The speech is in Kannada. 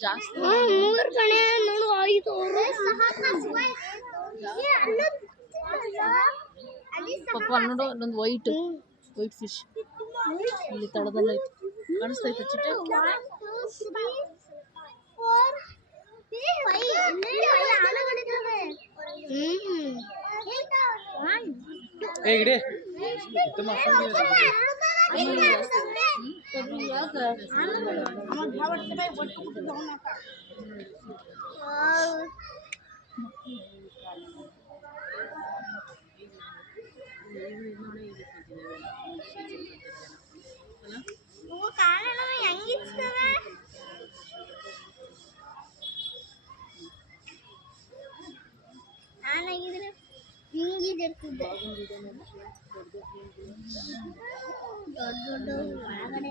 ಜಾಸ್ತಿ ಪಾಪ ನೋಡು ಅಲ್ಲೊಂದು ವೈಟ್ ಫಿಶ್ ಇಲ್ಲಿ ತಳದಲ್ಲ ಕಾಣಿಸ್ತೈತೆ ಚಿಟ್ಟೆ. ದೊಡ್ಡ ಒಳಗಡೆ